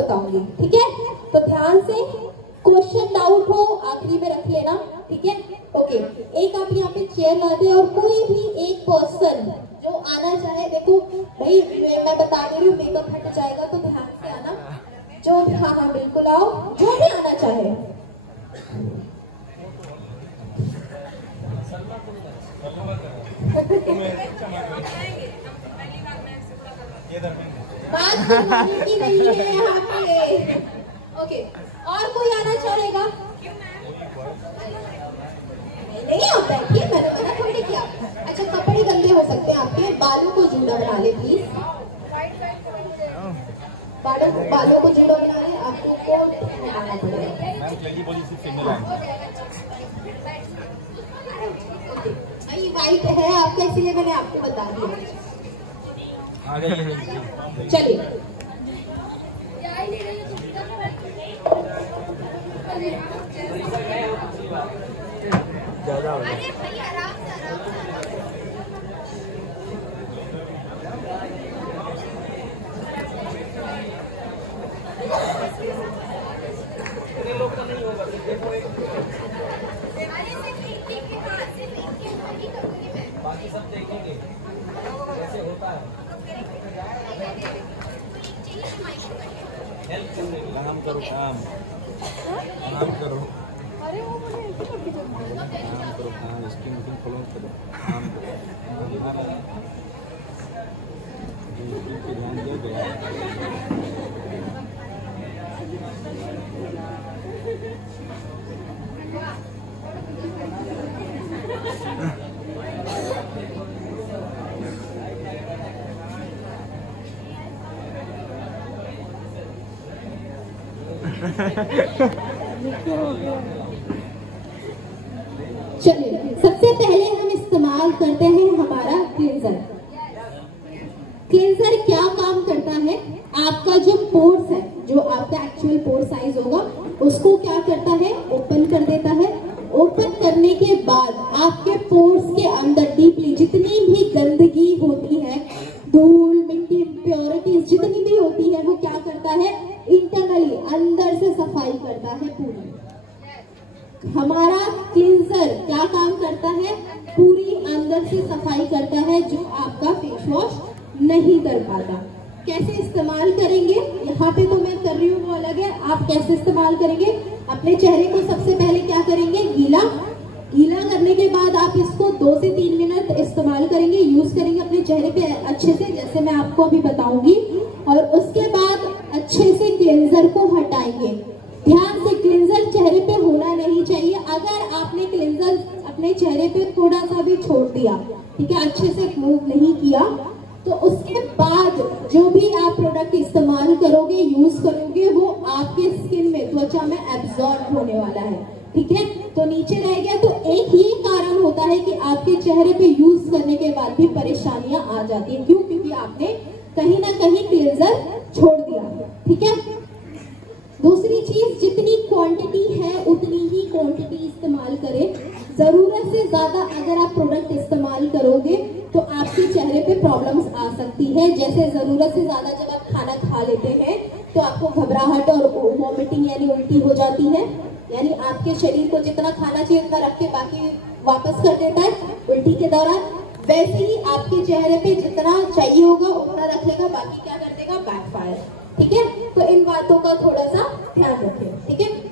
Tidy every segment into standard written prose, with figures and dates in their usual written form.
बताऊंगी, ठीक है? तो ध्यान से, क्वेश्चन डाउट हो आखिरी में रख लेना, ठीक है? ओके, एक आप यहाँ पे चेयर लाते हैं और कोई भी एक पर्सन जो आना चाहे, देखो भाई मैं बता दे रही हूँ मेकअप हट जाएगा तो ध्यान से आना, जो भी, हाँ हाँ बिल्कुल आओ, जो भी आना चाहे। बात की नहीं है यहाँ पे। ओके, और कोई आना चाहेगा? नहीं आप बैठिए, मैंने मना थोड़ी किया। अच्छा, कपड़े गंदे हो सकते हैं आपके, बालों को जूड़ा बना ले प्लीज। बालों को जूड़ा बना ले, आपको कोट लगाना पड़ेगा। भाई वाइट है आपका, इसीलिए मैंने आपको बता दिया। चलिए, ज्यादा हो गया। बाकी सब देखेंगे कैसे होता है। हेल्प करने के काम करो, काम करो। अरे वो मुझे काम करो, काम स्किन फॉलो करो, काम करो, ध्यान दे गया। चलिए, सबसे पहले हम इस्तेमाल करते हैं हमारा क्लींजर। क्लींजर क्या काम करता है? आपका जो पोर्स है, जो आपका एक्चुअल पोर साइज होगा, उसको क्या करता है? ओपन कर देता है। ओपन करने के बाद आपके पोर्स के अंदर डीपली जितनी भी गंदगी होती है, धूल मिट्टी इम्प्योरिटीज जितनी भी होती है, वो क्या करता है? इंटरनली अंदर से सफाई करता है पूरी। हमारा क्लींजर क्या काम करता है? पूरी अंदर से सफाई करता है, जो आपका फेस वॉश नहीं कर पाता। कैसे इस्तेमाल करेंगे? यहाँ पे तो मैं कर रही हूँ, वो अलग है। आप कैसे इस्तेमाल करेंगे? अपने चेहरे को सबसे पहले क्या करेंगे? गीला करने के बाद आप इसको 2 से 3 मिनट इस्तेमाल करेंगे, यूज करेंगे अपने चेहरे पे अच्छे से, जैसे मैं आपको अभी बताऊंगी। और उसके बाद अच्छे से क्लींजर को हटाएंगे। ध्यान से, क्लींजर चेहरे पे होना नहीं चाहिए। अगर आपने क्लींजर अपने चेहरे पे थोड़ा सा भी छोड़ दिया, ठीक है, अच्छे से मूव नहीं किया, तो उसके बाद जो भी आप प्रोडक्ट इस्तेमाल करोगे, यूज करोगे, वो आपके स्किन में, त्वचा में एब्जॉर्ब होने वाला है, ठीक है? तो नीचे रह गया। तो एक ही कारण होता है कि आपके चेहरे पे यूज करने के बाद भी परेशानियां आ जाती है। क्यों? क्योंकि आपने कहीं ना कहीं क्लींजर छोड़ दिया, ठीक है? दूसरी चीज, जितनी क्वांटिटी है उतनी ही क्वांटिटी इस्तेमाल करें। जरूरत से ज्यादा अगर आप प्रोडक्ट इस्तेमाल करोगे तो आपके चेहरे पे प्रॉब्लम्स आ सकती है। जैसे जरूरत से ज्यादा जब आप खाना खा लेते हैं तो आपको घबराहट और वॉमिटिंग यानी उल्टी हो जाती है, यानी आपके शरीर को जितना खाना चाहिए उतना रख के बाकी वापस कर देता है उल्टी के दौरान। वैसे ही आपके चेहरे पे जितना चाहिए होगा उतना रख लेगा, बाकी क्या कर देगा? बैकफायर, ठीक है? तो इन बातों का थोड़ा सा ध्यान रखें, ठीक है?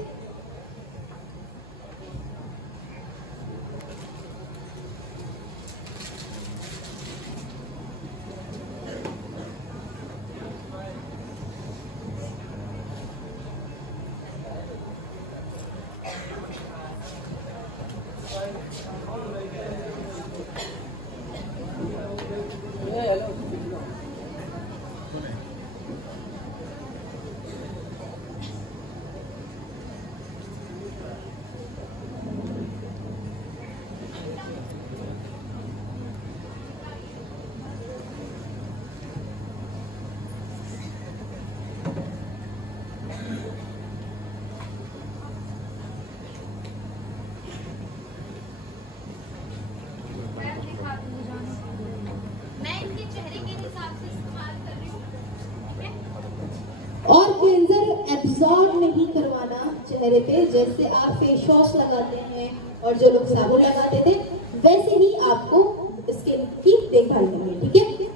एब्जॉर्ब नहीं करवाना चेहरे पे। जैसे आप फेस वॉश लगाते हैं और जो लोग साबुन लगाते थे, वैसे ही आपको स्किन की देखभाल करनी है, ठीक है।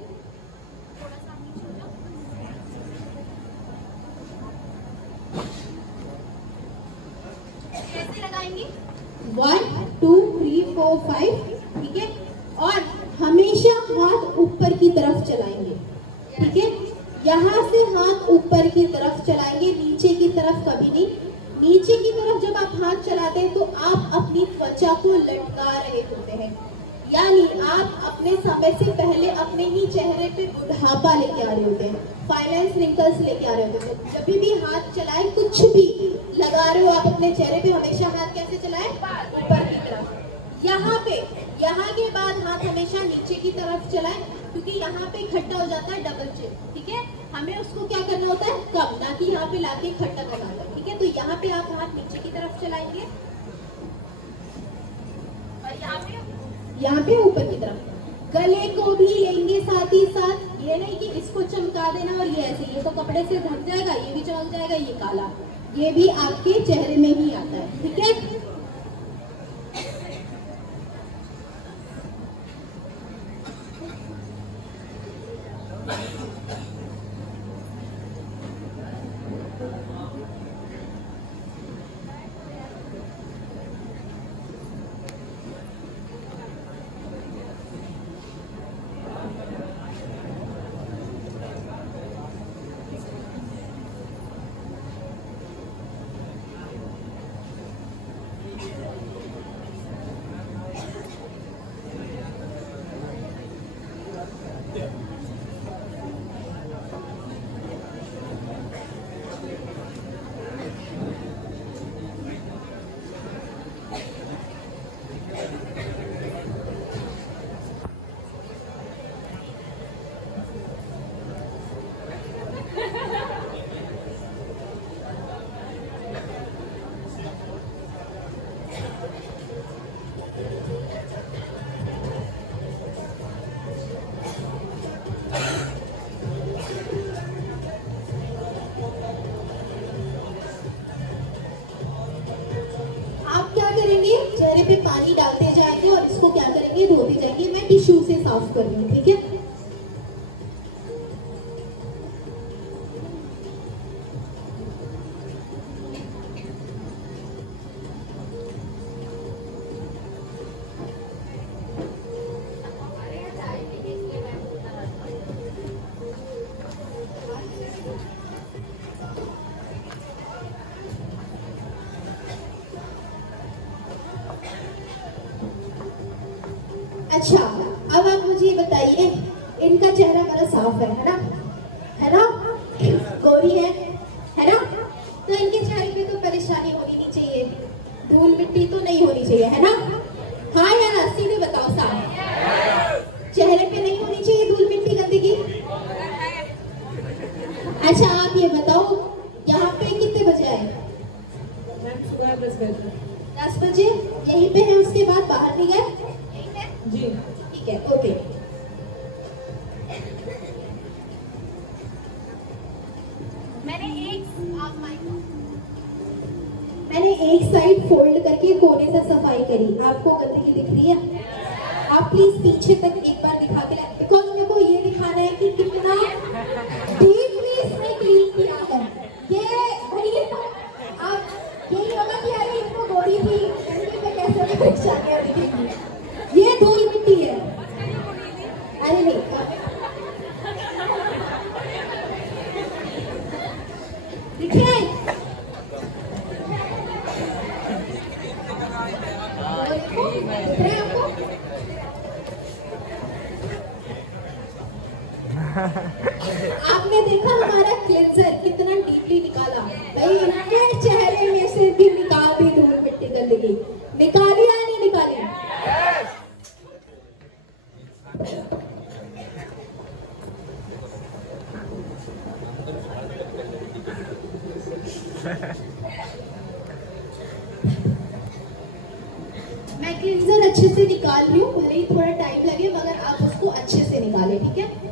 कैसे लगाएंगे? 1 2 3 4 5, ठीक है। और हमेशा हाथ ऊपर की तरफ चलाएंगे, ठीक है। यहाँ से हाथ ऊपर की तरफ चलाएंगे, नीचे की तरफ कभी नहीं। नीचे की तरफ जब आप हाथ चलाते हैं तो आप अपनी त्वचा को लटका रहे होते हैं, यानी आप अपने समय से पहले अपने ही चेहरे पे बुढ़ापा लेके आ रहे होते हैं, फाइनेंस रिंकल्स लेके आ रहे होते हैं। तो जब भी हाथ चलाएं, कुछ भी लगा रहे हो आप अपने चेहरे पे, हमेशा हाथ कैसे चलाएं? ऊपर की तरफ। यहाँ के बाद हाथ हमेशा नीचे की तरफ चलाएं, क्योंकि यहाँ पे इकट्ठा हो जाता है डबल चिन, ठीक है। हमें उसको क्या करना होता है? कम, ना कि यहाँ पे लाके इकट्ठा करना होता है, ठीक है। तो यहाँ पे आप हाथ नीचे की तरफ चलाएंगे और यहाँ पे ऊपर की तरफ। गले को भी लेंगे साथ ही साथ, ये नहीं कि इसको चमका देना और ये ऐसे, ये तो कपड़े से ढक जाएगा, ये भी चमक जाएगा, ये काला, ये भी आपके चेहरे में ही आता है, ठीक है। चेहरे पे पानी डालते जाएंगे और इसको क्या करेंगे? धोते जाएंगे। मैं टिश्यू से साफ कर रही हूँ, ठीक है। अच्छा, अब आप मुझे बताइए, इनका चेहरा मेरा साफ है ना? है ना? गोरी है ना? तो इनके चेहरे पे तो परेशानी होनी नहीं चाहिए, धूल मिट्टी तो नहीं होनी चाहिए, है ना? हाँ या ना? सीधे बताओ साफ। चेहरे पे नहीं होनी चाहिए धूल मिट्टी गंदगी। अच्छा, आप ये बताओ, यहाँ पे कितने बजे आए? सुबह 10 बजे। 10 बजे यहीं पे है, उसके बाद बाहर नहीं गए? जी ठीक है, ओके। मैंने एक साइड फोल्ड करके कोने से सफाई करी। आपको गंदगी दिख रही है? आप प्लीज पीछे तक एक बार दिखा के लाए, बिकॉज मेरे को ये दिखाना है कि कितना डीपली इसने क्लीन किया है। ये भैया आप यही होगा कि अरे इसको गोरी थी, गंदगी पे कैसे परेशानियां दिखेंगी। ये धूल मिट्टी है। अरे नहीं, दिखे? आपने देखा हमारा क्लेंजर कितना डीपली निकाला? भाई इनके चेहरे में से भी निकाल दी धूल मिट्टी गंदगी। निकाली या नहीं निकाली? मैं क्लींजर अच्छे से निकाल रही हूँ, भले ही थोड़ा टाइम लगे, मगर आप उसको अच्छे से निकालें, ठीक है।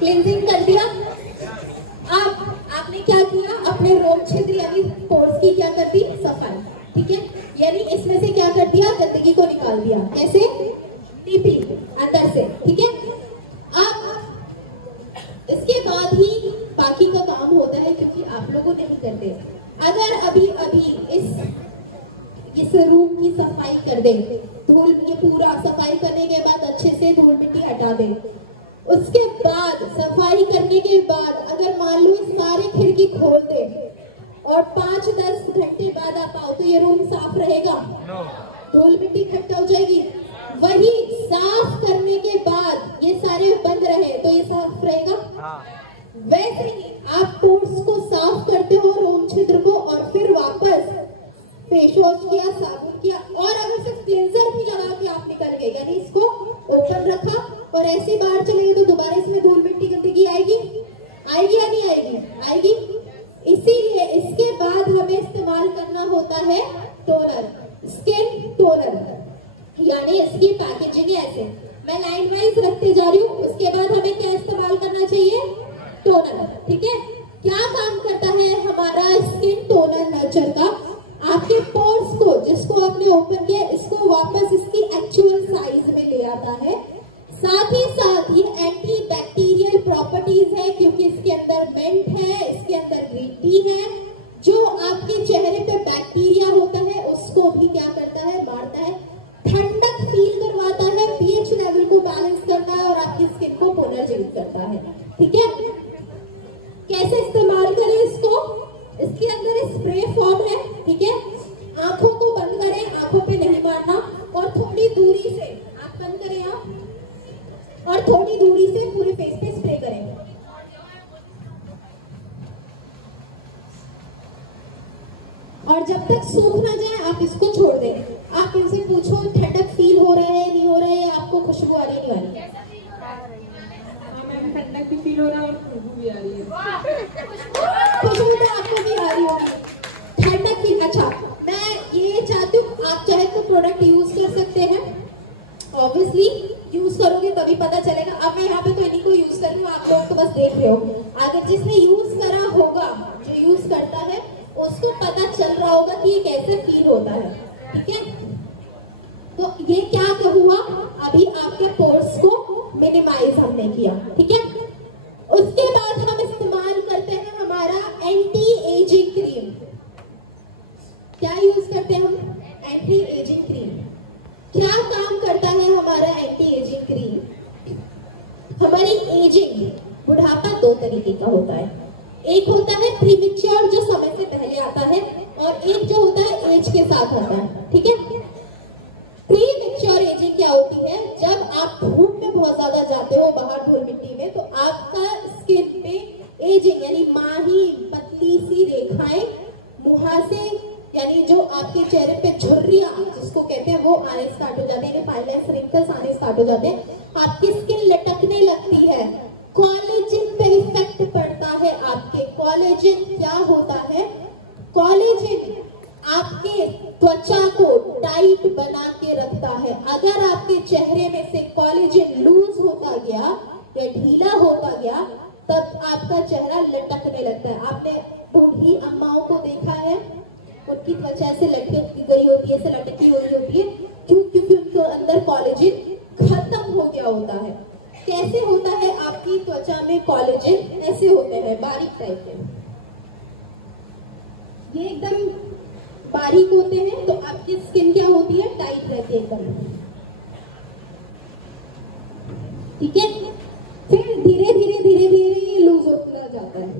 क्लींजिंग कर दिया। अब आपने क्या किया, अपने रोम छिद्र यानी पोर्स की क्या कर दी, सफाई। ठीक है, यानी इसमें से क्या कर दिया, गंदगी को निकाल दिया। कैसे, डीपली अंदर से। ठीक है, अब इसके बाद ही बाकी का काम होता है, क्योंकि आप लोगों नहीं करते। अगर अभी इस रूम की सफाई कर दे, धूल, ये पूरा सफाई करने के बाद अच्छे से धूल मिट्टी हटा दे, उसके बाद सफाई करने के बाद अगर मान लो सारे खिड़की खोल दे और 5-10 घंटे बाद आप आओ तो ये रूम साफ रहेगा, धूल मिट्टी इकट्ठा हो जाएगी। वही साफ करने के बाद ये सारे बंद रहे तो ये साफ रहेगा। वैसे ही आप पोर्स को साफ करते हो, रोम छिद्र को, और फिर वापस फेस वॉश किया, साबुन किया, और अगर सिर्फ क्लींजर भी लगा के आप निकल गए, यानी इसको ओपन रखा और ऐसे बाहर चले गए, तो दोबारा इसमें धूल मिट्टी गंदगी आएगी, आएगी या नहीं आएगी, आएगी। इसीलिए इसके बाद हमें इस्तेमाल करना होता है टोनर, स्किन टोनर, यानी इसकी पैकेजिंग ऐसे, मैं लाइन वाइज रखते जा रही हूँ। उसके बाद हमें क्या इस्तेमाल करना चाहिए, टोनर। ठीक है, क्या काम करता है हमारा स्किन टोनर नर्चर का, आपके पोर्स को, जिसको आपने ओपन किया, इसको वापस इसकी एक्चुअल साइज में ले आता है। साथ ही साथ ये एंटी बैक्टीरियल प्रॉपर्टीज है, क्योंकि इसके अंदर मेंट है, इसके अंदर ग्रीन टी है, जो आपके चेहरे पे बैक्टीरिया होता है उसको भी क्या करता है, मारता है, ठंडक फील करवाता है, पीएच लेवल को बैलेंस करता है और आपकी स्किन को पुनर्जीवित करता है। ठीक है, कैसे इस्तेमाल करें इसको, इसके अंदर स्प्रे फॉर्म है। ठीक है, आंखों को बंद करें, आंखों पे नहीं मारना, और थोड़ी दूरी से आप बंद करें आप, और थोड़ी दूरी से पूरे फेस पे स्प्रे करें। और जब तक सूख ना जाए आप इसको छोड़ दें। आप इनसे पूछो ठंडक फील हो रहा है, नहीं हो रहा है, आपको खुशबू आ रही नहीं आ रही, ठंडक भी फील हो रहा है और खुशबू भी आ रही है। खुशबू तो आपको भी आ रही होगी, ठंडक फील। अच्छा, मैं ये चाहती हूँ, आप चाहे तो प्रोडक्ट यूज कर सकते हैं, ऑब्वियसली यूज करोगे तभी पता चलेगा। अब मैं यहाँ पे तो इन्हीं को यूज कर रही हूँ, आप लोग तो बस देख रहे हो। अगर जिसने यूज करा होगा, जो यूज करता है, उसको पता चल रहा होगा कि ये कैसे फील होता है। ठीक है, तो ये क्या हुआ, अभी आपके पोर्स को मिनिमाइज हमने किया। ठीक है, उसके बाद हम इस्तेमाल करते हैं हमारा एंटी एजिंग क्रीम। क्या यूज करते हैं हम, एंटी एजिंग क्रीम। क्या काम करता है हमारा एंटी एजिंग क्रीम, हमारी एजिंग, बुढ़ापा दो तरीके का होता है, एक होता है प्रीमेच्योर जो समय से पहले आता है, और एक जो होता है एज के साथ आता है। ठीक है, प्रीमेच्योर एजिंग क्या होती है, जब आप धूप में बहुत ज्यादा जाते हो बाहर धूल मिट्टी में, तो आपका स्किन पे एजिंग यानी माही पतली सी रेखाएं, मुहासे यानी जो आपके चेहरे पे झुर्रियां जिसको कहते हैं वो आने स्टार्ट हो जाते हैं, फाइन लाइन्स रिंकल्स आने स्टार्ट हो जाते हैं, आपकी स्किन लटकने लगती है, कोलेजन पे इफेक्ट पड़ता है आपके। कोलेजन क्या होता है, कोलेजन आपके त्वचा को टाइट बना के रखता है। अगर आपके चेहरे में से कोलेजन लूज होता गया या ढीला होता गया, तब आपका चेहरा लटकने लगता है। आपने बूढ़ी अम्माओं को देखा है, उनकी त्वचा ऐसे लटकी गई होती है, ऐसे लटकी हुई होती है, क्यों, क्योंकि उनके अंदर कोलेजन खत्म हो गया होता है। कैसे होता है आपकी त्वचा में कोलेजन, ऐसे होते हैं बारीक टाइप के, ये एकदम बारीक होते हैं, तो आपकी स्किन क्या होती है, टाइट रहती है एकदम। ठीक है, फिर धीरे धीरे ये लूज होता जाता है,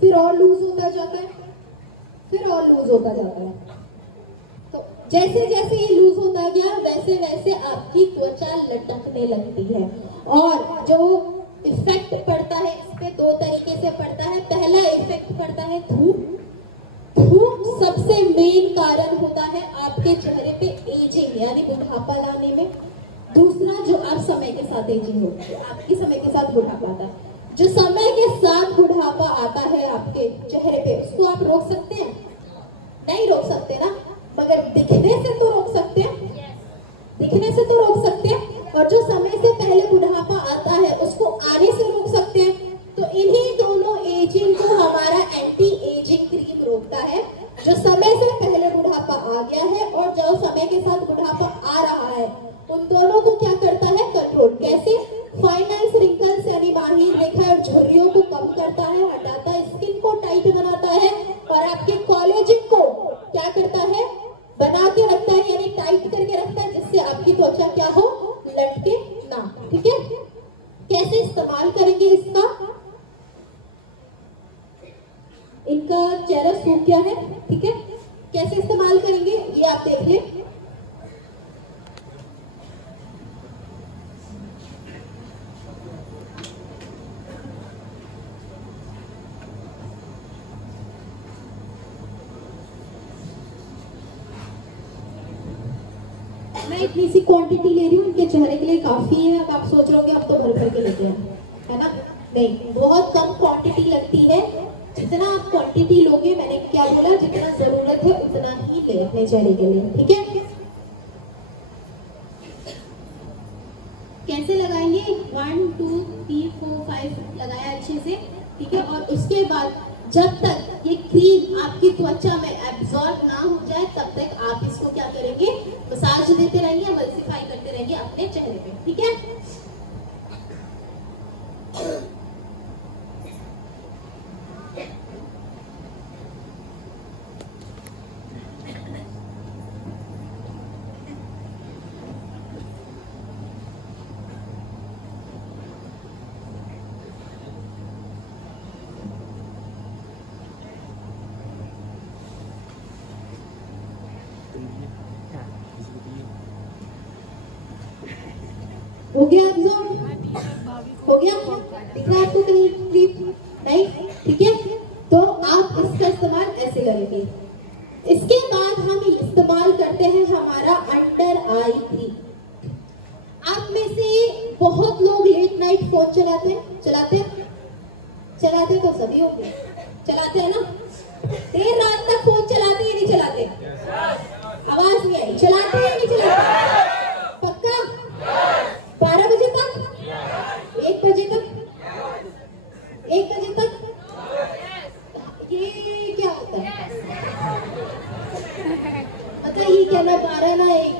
फिर और लूज होता जाता है, फिर और लूज होता जाता है। तो जैसे जैसे ये लूज होता गया, वैसे वैसे आपकी त्वचा लटकने लगती है। और जो इफेक्ट पड़ता है इस पे दो तरीके से पड़ता है। पहला इफेक्ट पड़ता है धूप। धूप सबसे मेन कारण होता है आपके चेहरे पे एजिंग यानी बुढ़ापा लाने में। दूसरा, जो आप समय के साथ एजिंग होती है, आपकी समय के साथ बुढ़ापा आता है। जो समय के साथ बुढ़ापा आता है आपके चेहरे पे, उसको आप रोक सकते हैं? नहीं रोक सकते ना, मगर दिखने से तो रोक सकते हैं, दिखने से तो रोक सकते हैं। और जो समय से पहले बुढ़ापा आता है उसको आने से रोक सकते हैं। के साथ बुढ़ापा आ रहा है, उन दोनों को क्या करता है, कंट्रोल। कैसे? फाइन लाइंस, रिंकल्स यानी बाहीर रेखा और झुर्रियों को कम करता है, हटाता है, स्किन को टाइट बनाता है और आपके कोलेजन को क्या करता है, बना के रखता है, यानी टाइट करके रखता है, जिससे आपकी त्वचा क्या हो, लटके ना। ठीक है, कैसे इस्तेमाल करेंगे इसका? इनका चेहरा सूख गया है, ठीक है, कैसे इस्तेमाल करेंगे ये आप देख लें। मैं इतनी सी क्वांटिटी ले रही हूँ, इनके चेहरे के लिए काफी है। अब आप सोच रहे हो कि हम तो भर भर के लेते हैं, है ना? नहीं, बहुत कम क्वांटिटी लगती है। जितना आप क्वांटिटी लोगे, मैंने क्या बोला, जितना जरूरत है उतना ही ले अपने चेहरे के लिए। ठीक है, कैसे लगाएंगे? 1 2 3 4 5 लगाया अच्छे से, ठीक है। और उसके बाद जब तक ये क्रीम आपकी त्वचा में एब्जॉर्ब ना हो जाए, तब तक आप इसको क्या करेंगे, मसाज देते रहेंगे, एमल्सिफाई करते रहेंगे अपने चेहरे पे। ठीक है, हो गया एब्जॉर्ब? हो गया? दिख रहा है आपको कहीं क्रीम? नहीं, ठीक है। तो आप इसका इस्तेमाल ऐसे करेंगे। इसके बाद हम इस्तेमाल करते हैं हमारा अंडर आई क्रीम। आप में से बहुत लोग लेट नाइट फोन चलाते हैं, चलाते तो सभी होंगे, चलाते हैं ना? देर रात तक फोन चलाते या नहीं चलाते? आवाज नहीं आई, चलाते या नहीं चलाते? पक्का? 12 बजे तक, 1 बजे तक, 1 बजे तक? ये क्या होता है? मतलब ये क्या ना 12 ना 1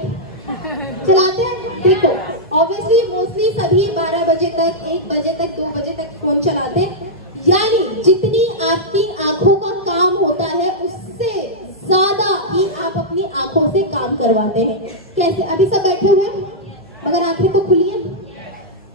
चलाते हैं? ठीक है, ऑब्वियसली मोस्टली सभी 12 बजे तक, 1 बजे तक, 2 बजे तक फोन चलाते हैं। यानी जितनी आपकी आंखों का काम होता है, उससे ज्यादा ही आप अपनी आंखों से काम करवाते हैं। कैसे? अभी सब बैठे हुए हैं, मगर आंखें तो खुली है।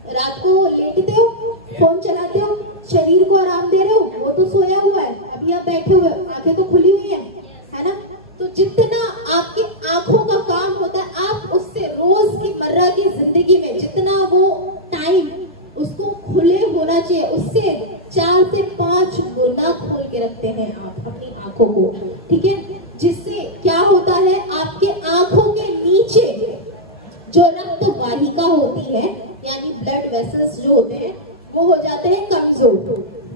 रात को लेटते हो, फोन चलाते हो, शरीर को आराम दे रहे हो, वो तो सोया हुआ है, अभी आप बैठे हुए, आंखें तो खुली हुई है ना? तो जितना आपकी आंखों का काम होता है, आप उससे रोज की मर्रा की जिंदगी में जितना वो टाइम उसको खुले होना चाहिए, उससे 4 से 5 गुना खोल के रखते हैं आप अपनी आंखों को। ठीक है, जिससे क्या होता है, आपके आंखों के नीचे जो रक्त वाहिका होती है, यानी ब्लड वेसल्स जो होते हैं, वो हो जाते हैं कमजोर।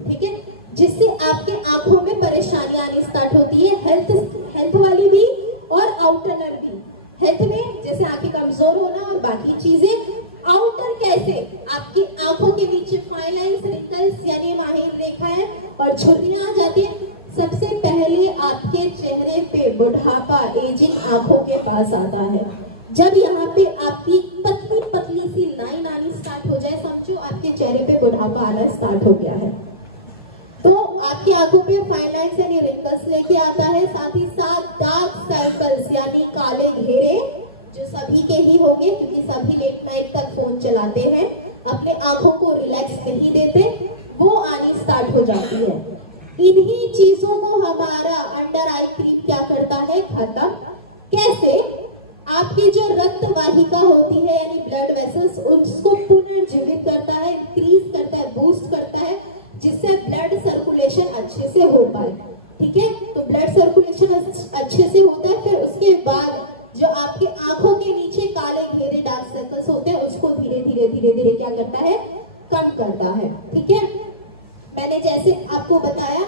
ठीक है, जिससे आपके आंखों में परेशानियां आनी स्टार्ट होती है, हेल्थ वाली भी और आउटरनल भी। हेल्थ में जैसे आंखें कमजोर होना और बाकी चीजें। आउटर कैसे? आपकी आंखों के नीचे फाइन लाइंस, रिंकल्स यानी बाहीर रेखाएं और झुर्रियां आ जाती है। सबसे पहले आपके चेहरे पे बुढ़ापा, एजिंग आंखों के पास आता है। जब यहाँ पे आपकी पतली पतली सी लाइन आनी स्टार्ट हो जाए, समझो आपके चेहरे पे बुढ़ापा आना स्टार्ट हो गया है। तो आपकी आंखों पे फाइन लाइंस यानी रिंकल्स लेके आता है, साथ ही साथ डार्क सर्कल्स यानी काले घेरे, जो सभी के ही होंगे क्योंकि सभी लेट नाइट तक फोन चलाते हैं, अपने आंखों को रिलैक्स नहीं देते, वो आनी स्टार्ट हो जाती है। इन्हीं चीजों को हमारा अंडर आई क्रीम क्या करता है, खत्म। कैसे? आपकी जो रक्त वाहिका होती है यानी ब्लड वेसल्स, उसको पुनर्जीवित करता है, इंक्रीज करता है, बूस्ट करता है, जिससे ब्लड सर्कुलेशन अच्छे से हो पाए। ठीक है, तो ब्लड सर्कुलेशन अच्छे से होता है, फिर उसके बाद जो आपके आंखों के नीचे काले घेरे डार्क सर्कल्स होते हैं, उसको धीरे धीरे धीरे धीरे क्या करता है, कम करता है। ठीक है, मैंने जैसे आपको बताया,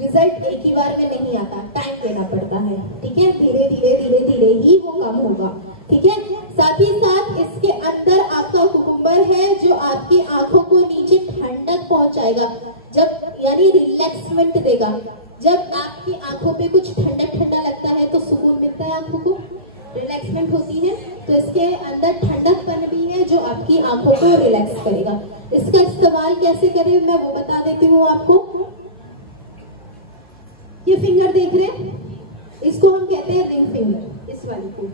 रिजल्ट एक ही बार में नहीं आता, टाइम देना पड़ता है। ठीक है, धीरे धीरे धीरे धीरे ही वो कम होगा। ठीक है, साथ ही साथ इसके अंदर आपका कुकुम्बर है, जो आपकी आंखों को नीचे ठंडक पहुंचाएगा, जब यानी रिलैक्समेंट देगा। जब आपकी आंखों पे कुछ ठंडा ठंडा लगता है तो सुकून मिलता है, आंखों को रिलैक्समेंट हो होती है, तो इसके अंदर ठंडकपन भी है जो आपकी आंखों को रिलैक्स करेगा। इसका इस्तेमाल कैसे करें मैं वो बता देती हूँ आपको। ये फिंगर देख रहे हैं, इसको हम कहते हैं रिंग फिंगर, इस वाली को,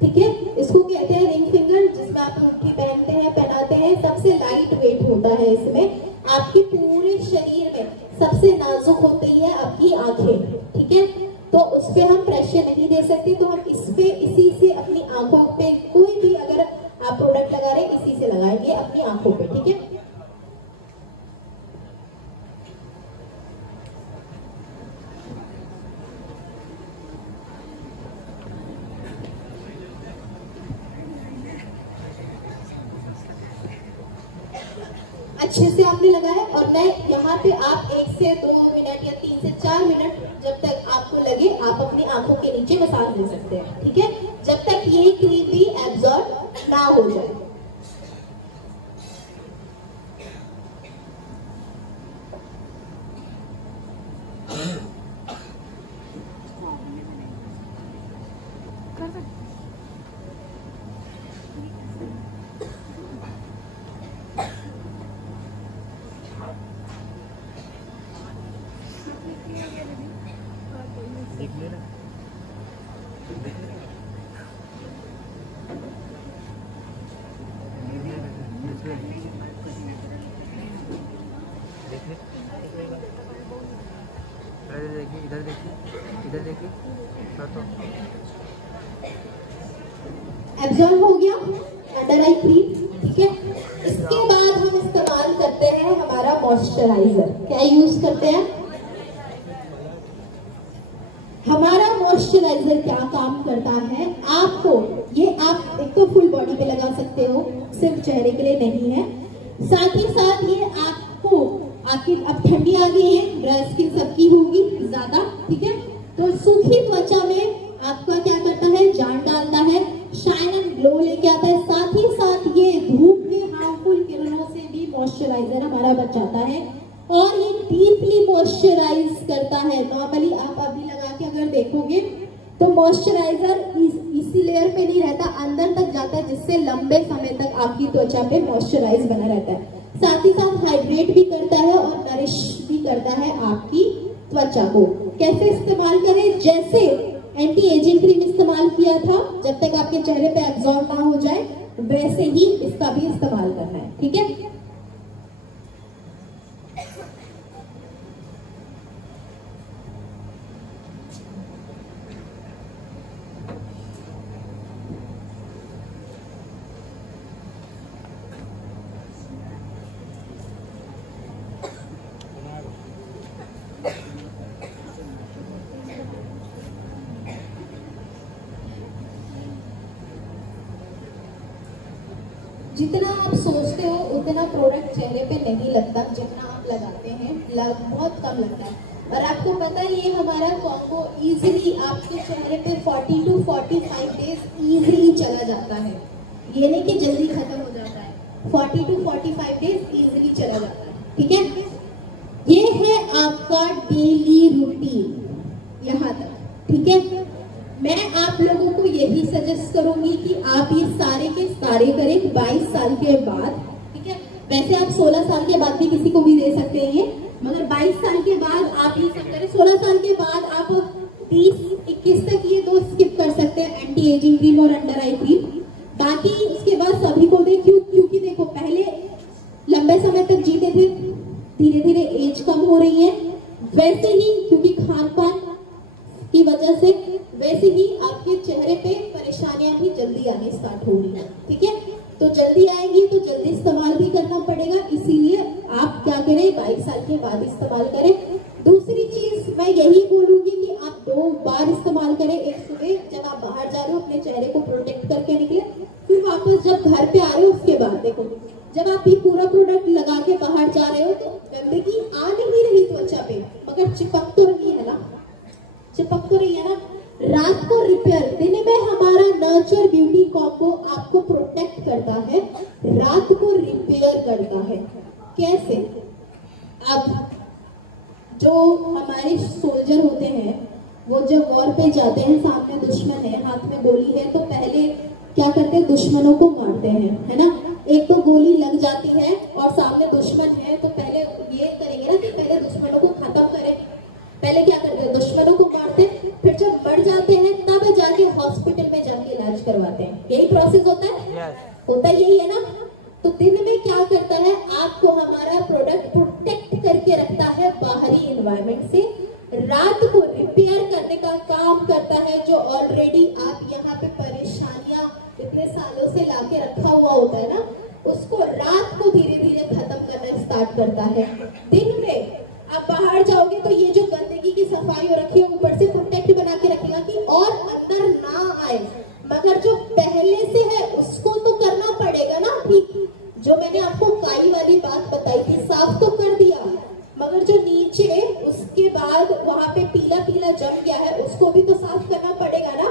ठीक है, इसको कहते हैं रिंग फिंगर, जिसमें आप अंगूठी पहनते हैं, पहनाते हैं। सबसे लाइट वेट होता है इसमें, आपके पूरे शरीर में सबसे नाजुक होती है आपकी आंखें, ठीक है, तो उस पे हम प्रेशर नहीं दे सकते, तो हम इस पे इसी से अपनी आंखों पे कोई भी अगर आप प्रोडक्ट लगा रहे हैं इसी से लगाएंगे अपनी आंखों पे, ठीक है। अच्छे से आपने लगाया और मैं यहाँ पे आप 1 से 2 मिनट या 3 से 4 मिनट जब तक आपको लगे आप अपनी आंखों के नीचे मसाज दे सकते हैं, ठीक है, जब तक ये क्रीम भी एब्जॉर्ब ना हो जाए। देख लेना, इधर देखिए, इधर देखिए, एब्जॉर्ब हो गया अंडर आई क्रीम, ठीक है। इसके बाद हम इस्तेमाल करते हैं हमारा मॉइस्चराइजर। क्या यूज करते हैं हमारा मॉइस्चराइजर? क्या काम करता है आपको, ये आप एक तो फुल बॉडी पे लगा सकते हो, सिर्फ चेहरे के लिए नहीं है, साथ ही साथ ये आपको आखिर अब ठंडी आ गई है, ड्राई स्किन सबकी होगी ज्यादा, ठीक है, तो सूखी त्वचा में आपका क्या करता है, जान डालता है, शाइन एंड ग्लो लेके आता है, साथ ही साथ ये धूप के हार्मफुल किरणों से भी मॉइस्चराइजर हमारा बचाता है और ये डीपली मॉइस्चराइज करता है। नॉर्मली आप अभी लगा के अगर देखोगे तो मॉइस्चराइजर इसी लेयर पे नहीं रहता, अंदर तक जाता है, जिससे लंबे समय तक आपकी त्वचा पे मॉइस्चराइज बना रहता है। साथ ही साथ हाइड्रेट भी करता है और नरिश भी करता है आपकी त्वचा को। कैसे इस्तेमाल करें? जैसे एंटी एजिंग क्रीम इस्तेमाल किया था जब तक आपके चेहरे पे एब्जॉर्ब ना हो जाए, वैसे ही इसका भी इस्तेमाल करना है, ठीक है। जितना आप सोचते हो उतना प्रोडक्ट चेहरे पे नहीं लगता, जितना आप लगाते हैं बहुत कम लगता है। और आपको पता है ये हमारा कॉम्बो इजीली आपके चेहरे पे 40 to 45 डेज इजीली चला जाता है, ये नहीं कि जल्दी खत्म हो जाता है, 40 to 45 डेज इजीली चला जाता है, ठीक है। ये है आपका डेली रूटीन यहाँ तक, ठीक है। मैं आप लोगों को यही सजेस्ट करूंगी कि आप ये सारे के सारे करें 22 साल के बाद, ठीक है। वैसे आप 16 साल के बाद भी किसी को भी दे सकते हैं, मगर 22 साल के बाद आप ये सब करें। 16 साल के बाद आप 30-21 तक ये 2 स्किप कर सकते हैं, एंटी एजिंग क्रीम और अंडर आई क्रीम। बाकी उसके बाद सभी को दे, क्योंकि देखो पहले लंबे समय तक जीते थे, धीरे धीरे एज कम हो रही है, वैसे ही क्योंकि खान पान की वजह से वैसे ही आपके चेहरे पे परेशानियां भी जल्दी आने स्टार्ट हो रही है, ठीक है। तो जल्दी आएगी तो जल्दी इस्तेमाल भी करना पड़ेगा, इसीलिए आप क्या करें 22 साल के बाद इस्तेमाल करें। दूसरी चीज मैं यही बोलूंगी कि आप 2 बार इस्तेमाल करें, एक सुबह जब आप बाहर जा रहे हो अपने चेहरे को प्रोटेक्ट करके निकले, फिर वापस जब घर पे आ रहे हो उसके बाद। देखो जब आप ये पूरा प्रोडक्ट लगा के बाहर जा रहे हो तो गंदगी आ नहीं रही त्वचा पे, मगर चिपक तो रही है ना, चिपक तो रही है ना। रात को रिपेयर, दिन में हमारा नर्चर ब्यूटी कॉम्बो आपको प्रोटेक्ट करता है, रात को रिपेयर करता है। कैसे? अब जो हमारे सोल्जर होते हैं वो जब वॉर पे जाते हैं, सामने दुश्मन है, हाथ में गोली है, तो पहले क्या करते हैं, दुश्मनों को मारते हैं, है ना। एक तो गोली लग जाती है और सामने दुश्मन है, तो पहले ये करेंगे ना कि पहले दुश्मनों को खत्म करें। पहले क्या करते हैं, दुश्मनों को मारते हैं, फिर जब मर जाते हैं तब जाके हॉस्पिटल में जाके इलाज करवाते हैं। यही प्रोसेस होता है, होता यही है ना। तो दिन में क्या करता है, आपको हमारा प्रोडक्ट प्रोटेक्ट करके रखता है बाहरी एनवायरनमेंट से। रात को रिपेयर करने का काम करता है, जो ऑलरेडी आप यहाँ पे परेशानियां इतने सालों से लाके रखा हुआ होता है ना, उसको रात को धीरे धीरे खत्म करना स्टार्ट करता है। दिन में आप बाहर जाओगे तो ये जो गंदगी की सफाई हो रखी है, ऊपर से प्रोटेक्ट बना के रखेगा कि और अंदर ना आए। मगर जो पहले से है उसको तो करना पड़ेगा ना, ठीक। जो मैंने आपको काई वाली बात बताई थी, साफ तो कर दिया, मगर जो नीचे उसके बाद वहां पे पीला पीला जम गया है, उसको भी तो साफ करना पड़ेगा ना।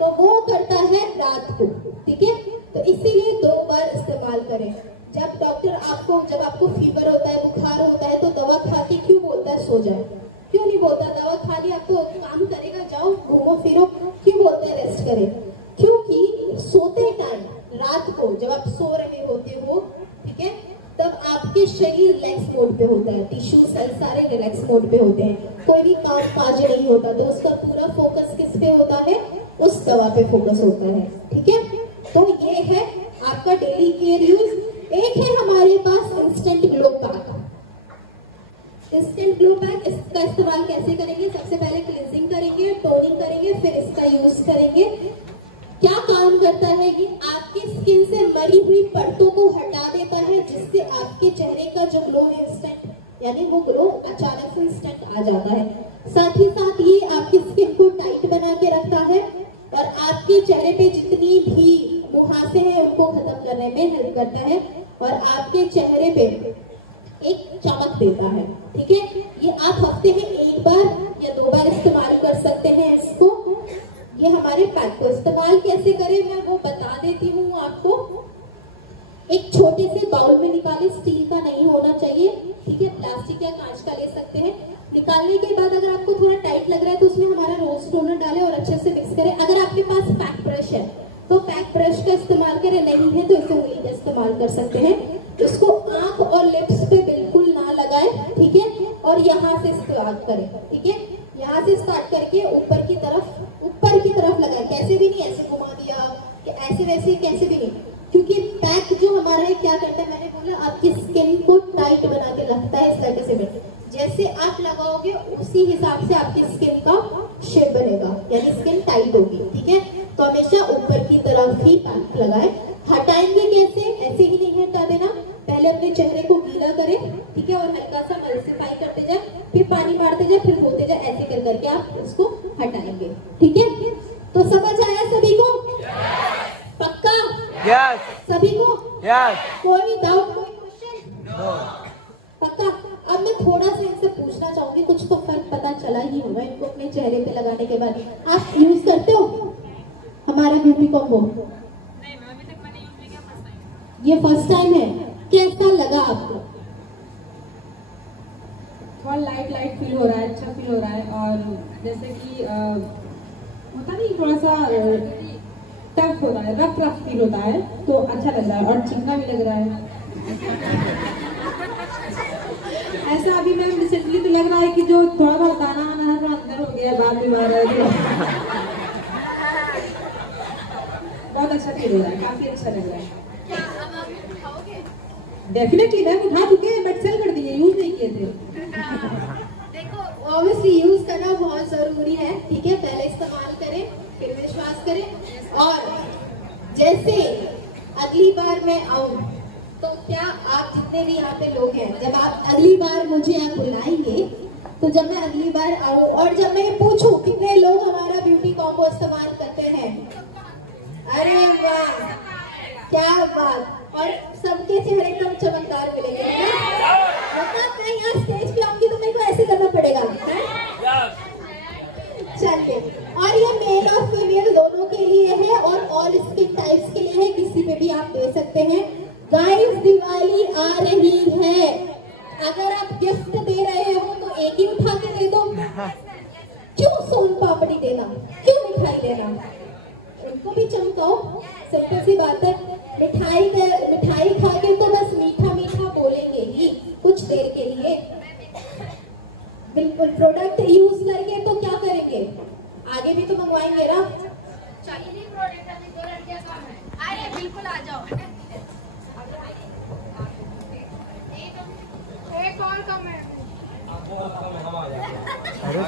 तो वो करता है रात को, ठीक है। तो इसीलिए 2 बार इस्तेमाल करें। जब आपको फीवर होता है, बुखार होता है, तो दवा खा के क्यों बोलता है सो जाए, क्यों नहीं बोलता दवा खा ली आपको काम करेगा, जाओ घूमो फिरो, क्यों बोलते हैं रेस्ट करें? क्योंकि सोते टाइम रात को जब आप सो रहे होते हो, ठीक है, तब आपके शरीर रिलैक्स मोड पे होता है, टिश्यू सेल सारे रिलैक्स मोड पे होते हैं, कोई भी काम काज नहीं होता, तो उसका पूरा फोकस किस पे होता है, उस दवा पे फोकस होता है, ठीक है। तो ये है आपका डेली केयर यूज। एक है हमारे पास instant glow pack. Instant glow pack, इसका इस्तेमाल कैसे करेंगे, सबसे पहले क्लींजिंग करेंगे, टोनिंग करेंगे, फिर इसका यूज करेंगे। क्या काम करता है, ये आपकी स्किन से मरी हुई परतों को हटा देता है, जिससे आपके चेहरे का जो ग्लो है इंस्टेंट, यानी वो ग्लो अचानक से इंस्टेंट आ जाता है। साथ ही साथ ये आपकी स्किन को टाइट बना के रखता है और आपके चेहरे पे जितनी भी मुहासे हैं उनको खत्म करने में हेल्प करता है और आपके चेहरे पे एक चमक देता है, ठीक है। ये आप हफ्ते में 1 बार या 2 बार इस्तेमाल कर सकते हैं इसको। ये हमारे पैक को इस्तेमाल कैसे करें मैं वो बता देती हूँ आपको। एक छोटे से बाउल में निकालें, स्टील का नहीं होना चाहिए, ठीक है, प्लास्टिक या कांच का ले सकते हैं। निकालने के बाद अगर आपको थोड़ा टाइट लग रहा है तो उसमें हमारा रोज टोनर डालें और अच्छे से मिक्स करें। अगर आपके पास पैक ब्रश है तो पैक ब्रश का इस्तेमाल करें, नहीं है तो इसे उंगली का इस्तेमाल कर सकते हैं। इसको आंख और लिप्स पे बिल्कुल ना लगाएं, ठीक है, और यहाँ से स्टार्ट करें, ठीक है, यहाँ से स्टार्ट करके ऊपर की तरफ लगाएं, कैसे भी नहीं, ऐसे घुमा दिया कि ऐसे वैसे कैसे भी नहीं, क्योंकि पैक जो हमारा है क्या करता है, मैंने बोला आपकी स्किन को टाइट बना के रखता है इस तरीके से। जैसे आप लगाओगे उसी हिसाब से आपकी स्किन का शेप बनेगा, यानी स्किन टाइट होगी, ठीक है। तो हमेशा ऊपर की तरफ ही पैक लगाएं। हटाएंगे कैसे, ऐसे ही नहीं हटा देना, पहले अपने चेहरे को गीला करें, ठीक है, और हल्का सा मल्सिफाई करते जाए, फिर पानी मारते जाए, फिर धोते जाए, ऐसे कर करके आप उसको हटाएंगे, ठीक है। तो समझ आया सभी को? पक्का? यस। सभी को? यस। कोई डाउट, कोई क्वेश्चन? पक्का? अब मैं थोड़ा सा इनसे पूछना चाहूंगी, कुछ तो फर्क पता चला ही होगा इनको अपने चेहरे पे लगाने के बाद। आप यूज करते हो हमारा ब्यूटी कॉम्बो? नहीं मैम, अभी तक मैंने यूज नहीं किया, फर्स्ट टाइम। ये फर्स्ट टाइम है, कैसा लगा आपको? थोड़ा लाइट फील हो रहा है, अच्छा फील हो रहा है, और जैसे कि होता नहीं थोड़ा सा टफ होता है, रफ फील होता है, तो अच्छा लग रहा है और चिकना भी लग रहा है। ऐसा अभी मैम रिसेंटली तो लग रहा है कि जो थोड़ा बहुत दाना आना है अंदर हो गया, बाद में बाहर है, बहुत अच्छा फील हो रहा है, काफी अच्छा लग रहा है। डेफिनेटली मैम उठा चुके हैं, बट सेल कर दिए, यूज नहीं किए थे। देखो ऑब्वियसली यूज करना बहुत जरूरी है, ठीक है, पहले इस्तेमाल करें फिर विश्वास करें। और जैसे अगली बार मैं आऊं तो क्या आप जितने भी यहाँ पे लोग हैं, जब आप अगली बार मुझे आप बुलाएंगे, तो जब मैं अगली बार आऊं और जब मैं पूछूं कितने लोग हमारा ब्यूटी कॉम्बो इस्तेमाल करते हैं, अरे वाह क्या बात, और सबके चेहरे एकदम चमकदार मिलेंगे, मतलब मैं यहाँ स्टेज पे आऊंगी तो मेरे को ऐसे करना पड़ेगा, चलिए। और ये मेल और फीमेल दोनों के लिए है और ऑल स्किन टाइप्स के लिए है, किसी पे भी आप दे सकते हैं। गाइस दिवाली आ रही है, अगर आप गिफ्ट दे रहे हो तो एक ही उठा के दे दो, क्यों सोन पापड़ी देना, क्यों मिठाई लेना, उनको भी चमकाओ, सिंपल सी बात है। मिठाई खा के तो बस मीठा मीठा बोलेंगे ही कुछ देर के लिए, बिल्कुल प्रोडक्ट यूज करके तो क्या करेंगे, आगे भी तो मंगवाएंगे ना। चलिए प्रोडक्ट अभी 2 लड़कियां कम है, अरे बिल्कुल आ जाओ। एक और कम है, अरे